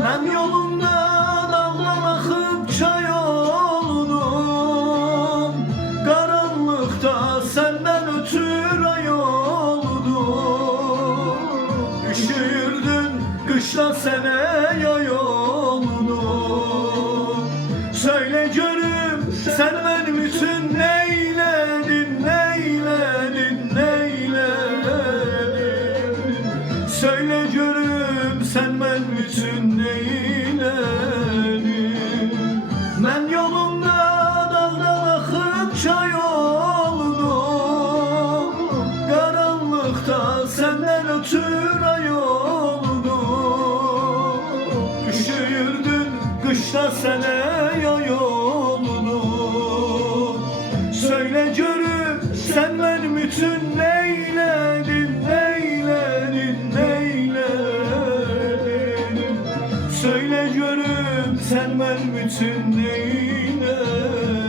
Ben yolundan ağlamakıpça yoldum, karanlıkta senden ötürü ay oldum. Üşüyürdün kışla sene yay oldum. Söyle görüm sen benim bütün neyledin, neyledin, neyledin. Söyle görüm sen ben bütün neyledin. Ben yolumda dağdan akıpça yoldum, karanlıkta senden ötürü ay oldum. Üşüyürdün kışta sene yay oldum. Söyle görüm sen benim bütün neyledin, neyledin, neyledin. Söyle görüm sen benim bütün neyledin.